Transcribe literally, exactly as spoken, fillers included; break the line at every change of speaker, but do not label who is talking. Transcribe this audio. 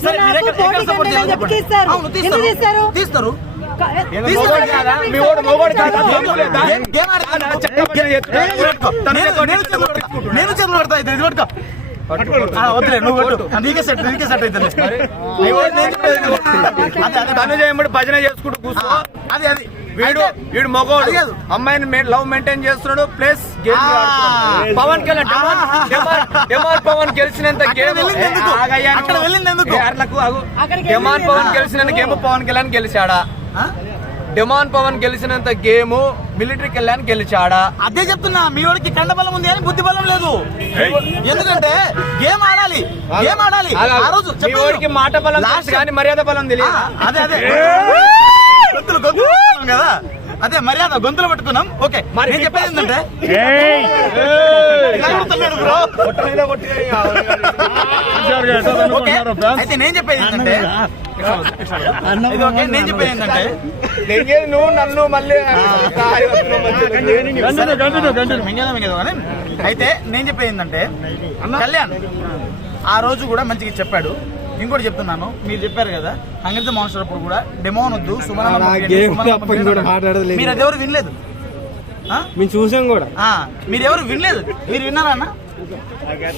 తీస్తారు నేను చేతులు పడతా ఇది పట్టుకో వద్దులే నువ్వు కొట్టు నీకే సెట్ నీకే సెట్ అవుతుంది
తను చేయబడి భజన చేసుకుంటూ కూర్చో.
అది అది
వీడు వీడు మగోడు అమ్మాయిని లవ్ మెయింటైన్ చేస్తున్నాడు plus game Pawan Kalyan demon Pawan గెలిచినంత గేమ్
అక్కడ వెళ్ళింది ఎందుకు
డెమాన్ పవన్ గెలిచినంత గేమ్ పవన్ కళ్యాణ్ గెలిచాడా? డెమాన్ పవన్ గెలిచినంత గేమ్ మిలిటరీ కళ్యాణ్ గెలిచాడా?
అదే చెప్తున్నా మీ వాడికి కండ బలం ఉంది కానీ బుద్ధి బలం లేదు. ఎందుకంటే గేమ్ ఆడాలి గేమ్ ఆడాలి ఆ రోజు
మీ వాడికి మాట బలం కానీ మర్యాద బలం తెలియదు.
అదే అదే గొంతులు గొంతులు కదా అదే మర్యాద గొంతులు పట్టుకున్నాం. ఓకే నేను చెప్పేది ఏంటంటే అయితే నేను చెప్పేది ఏంటంటే నేను చెప్పేది ఏంటంటే
నువ్వు నన్ను మళ్ళీ
అయితే నేను చెప్పేది ఏంటంటే కళ్యాణ్ ఆ రోజు కూడా మంచిగా చెప్పాడు. ఇంకోటి చెప్తున్నాను, మీరు చెప్పారు కదా అంగరిత మాస్టర్ అప్పుడు కూడా డెమోన్ వద్దు మీరు అది ఎవరు వినలేదు,
మేము చూసాం కూడా
మీరు ఎవరు వినలేదు. మీరు విన్నారా అన్న?